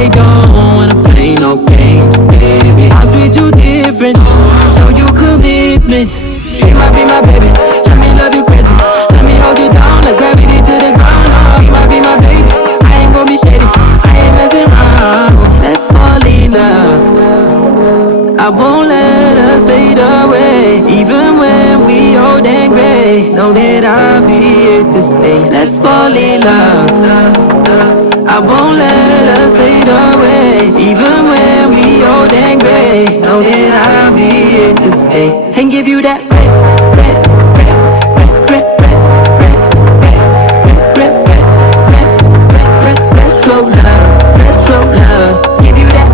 I don't wanna play no games, baby. I'll treat you different, show you commitment. She might be my baby, let me love you crazy. Let me hold you down like gravity to the ground. Oh, you might be my baby, I ain't gon' be shady, I ain't messing around. Let's fall in love, I won't let us fade away. Even when we old and gray, know that I'll be here to stay. Let's fall in love, I won't let us fade away. Even when we old and gray, know that I'll be here to stay. And give you that retro love, retro love. Give you that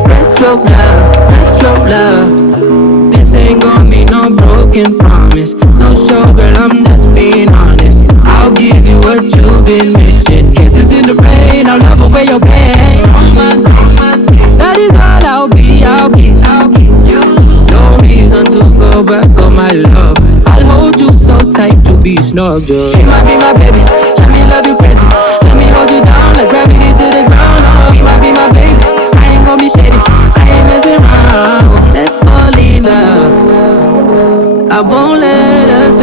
retro love, retro love. This ain't gon' be no broken promise. No show, girl, I'm just being honest. I'll give you what you've been missing. Kisses in the rain, I'll love away your pain. That is all I'll be, I'll give you. No reason to go back on my love. I'll hold you so tight to be snug, girl. She might be my baby, let me love you crazy. Let me hold you down like gravity to the ground. Oh, she might be my baby, I ain't gon' be shady, I ain't messing around. Let's fall in love, I won't let us